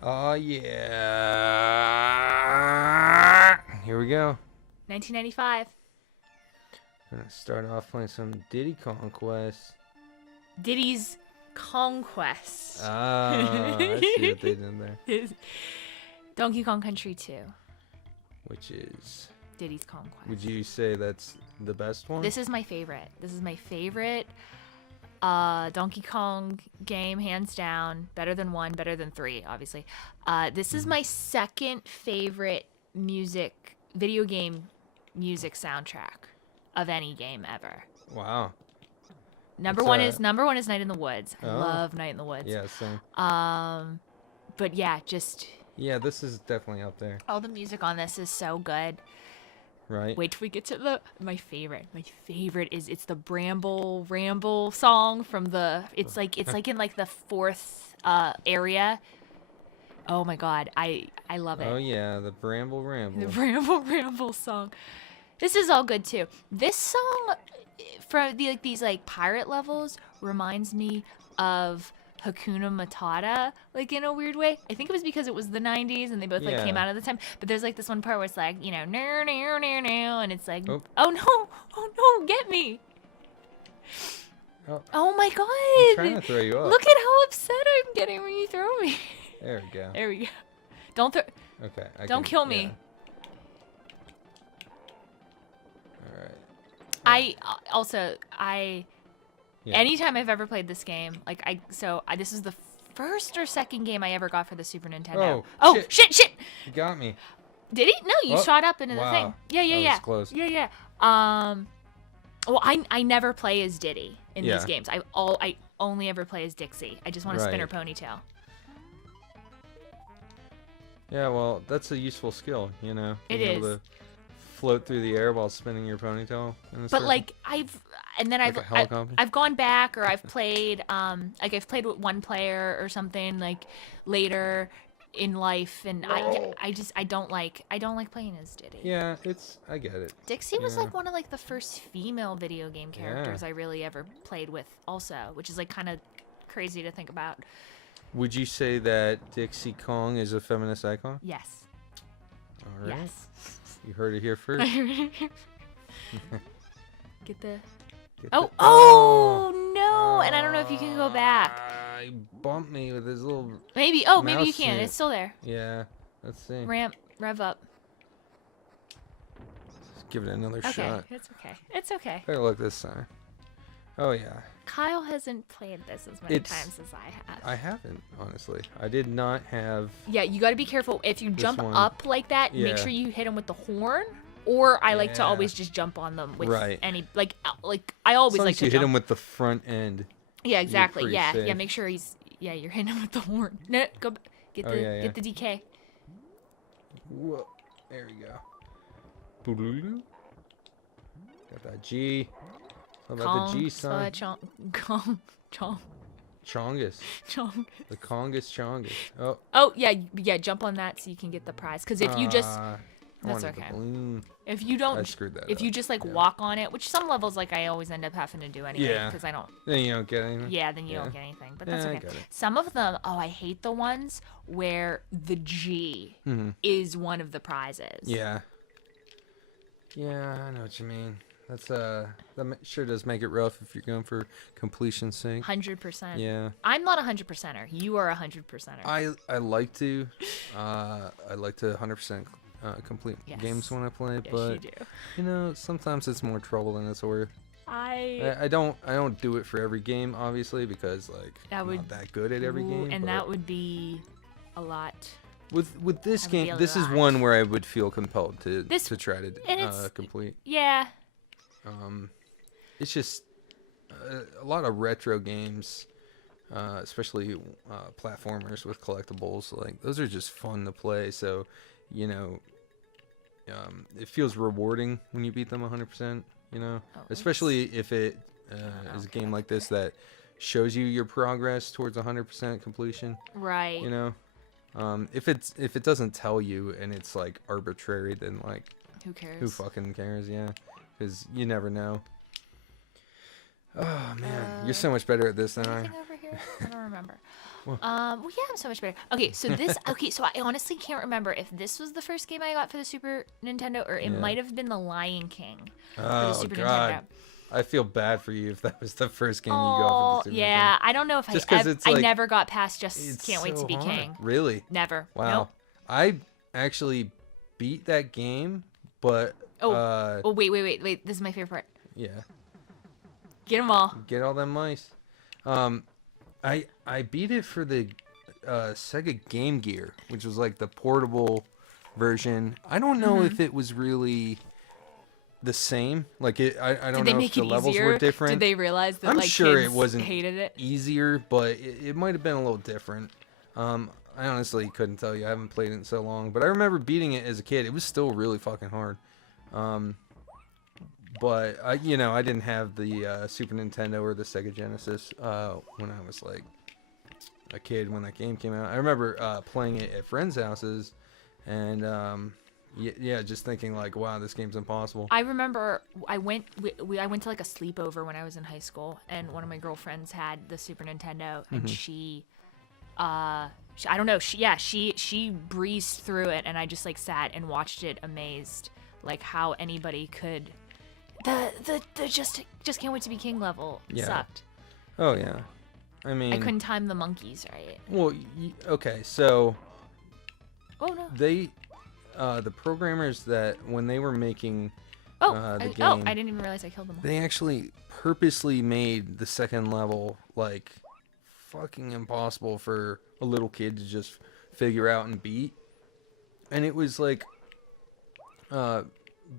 Oh, yeah. Here we go. 1995. I'm going to start off playing some Diddy Kong Quest. Diddy's Conquest. Ah, I see what they did there. Donkey Kong Country 2. Which is... Diddy's Conquest. Would you say that's the best one? This is my favorite. This is my favorite Donkey Kong game, hands down. Better than 1, better than 3, obviously. This is my second favorite video game music soundtrack of any game ever. Wow. Number one is Night in the Woods. I love Night in the Woods. Yeah, same. But yeah, just Yeah, this is definitely up there. all the music on this is so good. Right? Wait till we get to my favorite. My favorite is it's the Bramble Ramble song from the it's like in like the 4th area. Oh my god, I love it. Oh yeah, the Bramble Ramble. The Bramble Ramble song. This is all good too. This song from these like pirate levels reminds me of Hakuna Matata, like in a weird way. I think it was because it was the 90s and they both like came out at the time. But there's like this one part where it's like, no, and it's like, oh no, get me. Oh my god. I'm trying to throw you up. Look at how upset I'm getting when you throw me. There we go. There we go. Don't throw. Okay. Don't kill me. All right. Anytime I've ever played this game, this is the first or second game I ever got for the Super Nintendo. Oh, shit! You got me. Did he? No, you shot up into the thing. Yeah. That was close. Yeah. Well, I never play as Diddy in these games. I only ever play as Dixie. I just want to spin her ponytail. Yeah, well, that's a useful skill, you know. It being is. able to float through the air while spinning your ponytail. But like I've gone back, or I've played I've played with one player or something like later in life, and I don't like playing as Diddy. Yeah, I get it. Dixie was like one of like the first female video game characters I really ever played with also, which is like kind of crazy to think about. Would you say that Dixie Kong is a feminist icon? Yes. All right. Yes. You heard it here first. Oh no! And I don't know if you can go back. He bumped me with his little. Maybe you can. Suit. It's still there. Yeah. Let's see. Rev up. Let's give it another shot. It's okay. Better look this time. Oh yeah. Kyle hasn't played this as many times as I have. I haven't, honestly. I did not have. Yeah, you got to be careful. If you jump up like that, make sure you hit them with the horn. Or I like to always just jump on them with any I always like to you jump. hit him with the front end. Yeah, exactly. Yeah, safe. yeah. Make sure you're hitting him with the horn. No, go get the DK. Whoa, there we go. Got that G. How about the G sign? Chongus. The Kongus Chongus. Oh yeah. Jump on that so you can get the prize. Because if you just that's okay. If you don't, I screwed that if you just walk on it, which some levels I always end up having to do anyway because I don't. Then you don't get anything. Yeah, then you don't get anything. But that's okay. Some of them, I hate the ones where the G is one of the prizes. Yeah. Yeah, I know what you mean. That sure does make it rough if you're going for completion's sake. 100%. Yeah. I'm not 100%er. You are 100%er. I like to. I like to 100% complete games when I play, but you know, sometimes it's more trouble than it's worth. I don't do it for every game, obviously, because I'm not that good at every game. And that would be a lot. With this game, this is one where I would feel compelled to try to complete. Yeah. It's just a lot of retro games, especially platformers with collectibles. Like those are just fun to play. So, you know, it feels rewarding when you beat them 100%. You know, especially if it is a game like this that shows you your progress towards 100% completion. Right. You know, if it doesn't tell you and it's like arbitrary, then who cares? Who fucking cares? Yeah. Because you never know. Oh man, you're so much better at this than I. Anything over here? it? I don't remember. Well- Well, yeah, I'm so much better. Okay, so this. Okay, so I honestly can't remember if this was the first game I got for the Super Nintendo, or it Yeah. might have been The Lion King for the Oh Super God, Nintendo. I feel bad for you if that was the first game you got for Oh, the Super yeah. I don't know if Just 'cause it's I like- never got past Nintendo. just It's Can't Wait to so Be hard. King. Really? Never. Wow. Nope. I actually beat that game, but Oh, wait. This is my favorite part. yeah, Get them all. get all them mice. I beat it for the Sega Game Gear, which was like the portable version. I don't know if it was really the same. Like I don't Did they know if make the it levels easier? were different. Did they realize that I'm like sure kids it wasn't hated it? easier, but it might have been a little different. I honestly couldn't tell you. I haven't played it in so long, but I remember beating it as a kid. It was still really fucking hard. But I didn't have the Super Nintendo or the Sega Genesis when I was like a kid when that game came out. I remember playing it at friends' houses, and yeah, just thinking like, wow, this game's impossible. I remember I went I went to like a sleepover when I was in high school, and one of my girlfriends had the Super Nintendo, and she I don't know, she breezed through it, and I just like sat and watched it amazed, like how anybody could. The just Can't Wait to Be King level Yeah. sucked. Oh yeah, I mean, I couldn't time the monkeys right. Well, okay, so Oh no. they the programmers that when they were making Oh, the I game, didn't even realize I killed them all. they actually purposely made the second level like fucking impossible for a little kid to just figure out and beat. And it was like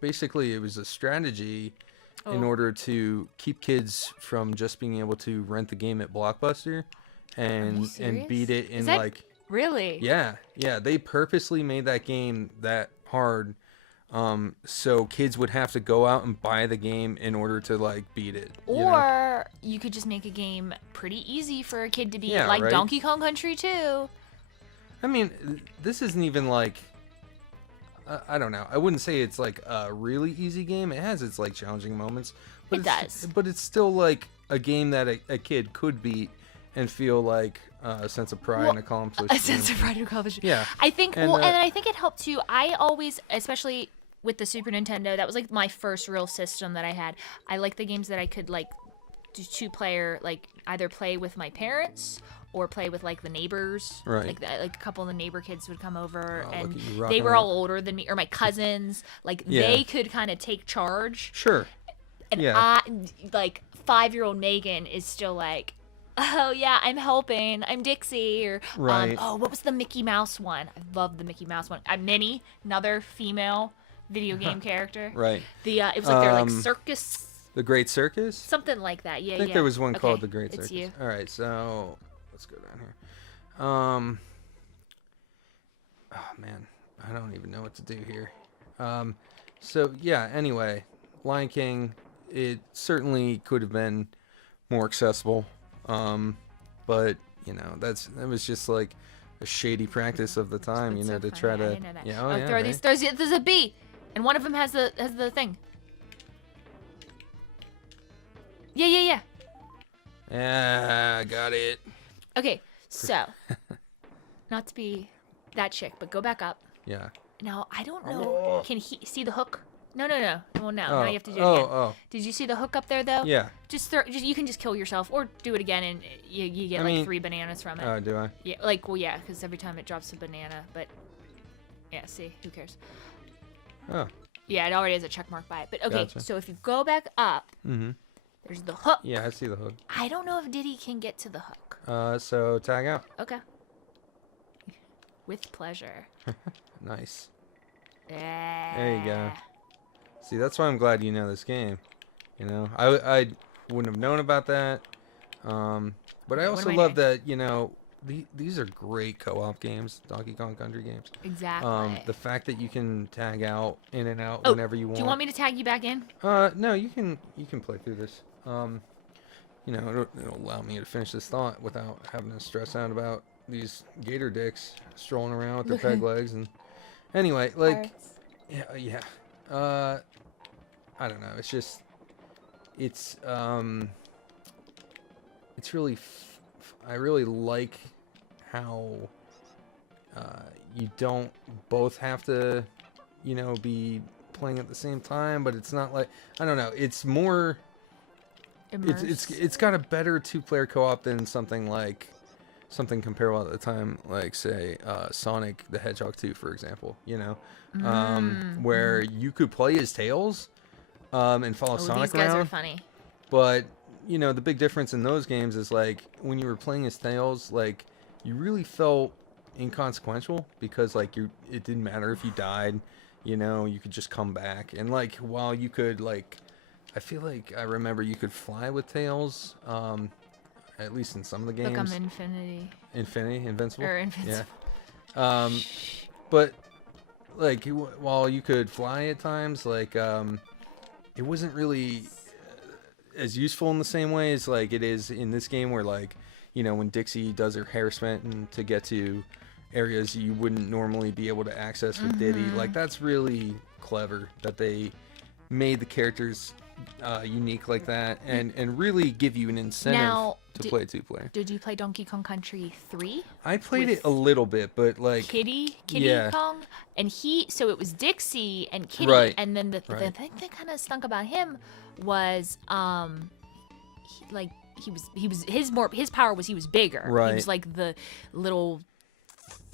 basically it was a strategy in Oh. order to keep kids from just being able to rent the game at Blockbuster and serious? beat it in Is that like Really? yeah, they purposely made that game that hard, so kids would have to go out and buy the game in order to like beat it. You know? Or you could just make a game pretty easy for a kid to beat, Yeah, like right? Donkey Kong Country 2. I mean, this isn't even like I don't know. I wouldn't say it's like a really easy game. It has its like challenging moments, but It it's, does. But it's still like a game that a kid could beat and feel like a sense of pride and accomplishment. A sense of pride and accomplishment. Yeah. I think, And, and I think it helped too. I always, especially with the Super Nintendo, that was like my first real system that I had. I liked the games that I could like do two-player, like either play with my parents or play with like the neighbors. Right. Like a couple of the neighbor kids would come over, Oh, and look at you they rocking were it. all older than me, or my cousins. Like Yeah. they could kind of take charge. Sure. And Yeah. I, like 5-year-old Megan is still like, oh yeah, I'm helping. I'm Dixie. Or Right. oh, what was the Mickey Mouse one? I love the Mickey Mouse one. Minnie, another female video game character. Right. The it was like their like Um, circus, The Great Circus? something like that. Yeah, I think yeah. there was one Okay, called The Great it's Circus. you. All right, so let's go down here. Oh man, I don't even know what to do here. So yeah. Anyway, Lion King. It certainly could have been more accessible, but that was just like a shady practice of the time. That's so To funny. try I to didn't know that. yeah. Oh, yeah, throw right? these. There's a bee, and one of them has the thing. Yeah. Yeah, got it. Okay, so not to be that chick, but go back up. Yeah. Now I don't know. Can he see the hook? No. Well, no. Oh. Now you have to do it again. Oh. Did you see the hook up there though? Yeah. You can just kill yourself or do it again, and you get I like mean- 3 bananas from it. Oh, do I? Yeah, like well, yeah, because every time it drops a banana. But yeah, see, who cares? Oh. Yeah, it already has a check mark by it. But okay, Gotcha. so if you go back up, Mm-hmm. there's the hook. Yeah, I see the hook. I don't know if Diddy can get to the hook. So tag out. Okay. With pleasure. Nice. Yeah. There you go. See, that's why I'm glad you know this game. I wouldn't have known about that. But I also am I love doing? that, these are great co-op games, Donkey Kong Country games. Exactly. The fact that you can tag out in and out Oh, whenever you want. Do you want me to tag you back in? No, you can play through this. It'll allow me to finish this thought without having to stress out about these gator dicks strolling around with their peg legs. And anyway, like, yeah. I don't know. It's just, it's really I really like how you don't both have to, be playing at the same time, but it's not like, I don't know, it's more, it's got a better two-player co-op than something comparable at the time, like say Sonic the Hedgehog 2, for example, where you could play as Tails and follow Sonic these guys around. are funny. But the big difference in those games is like when you were playing as Tails, like you really felt inconsequential because like it didn't matter if you died, you could just come back. And like while you could like, I feel like I remember you could fly with Tails, at least in some of the games. Look, I'm Invincible. Or Invincible. Yeah. But like while you could fly at times, like it wasn't really as useful in the same way as like it is in this game, where like when Dixie does her hair spin to get to areas you wouldn't normally be able to access with Diddy. Like that's really clever that they made the characters unique like that, and really give you an incentive to play two-player. Did you play Donkey Kong Country 3? I played it a little bit, but like Kitty yeah. Kong, and so it was Dixie and Kitty, Right. and then the thing that kind of stunk about him was his power was he was bigger. Right. He was like the little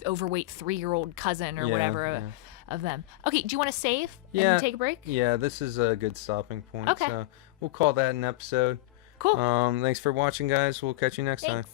overweight 3-year-old cousin or whatever of them. Okay, do you want to save and take a break? Yeah, this is a good stopping point. Okay. So we'll call that an episode. Cool. Thanks for watching, guys. We'll catch you next time. Thanks.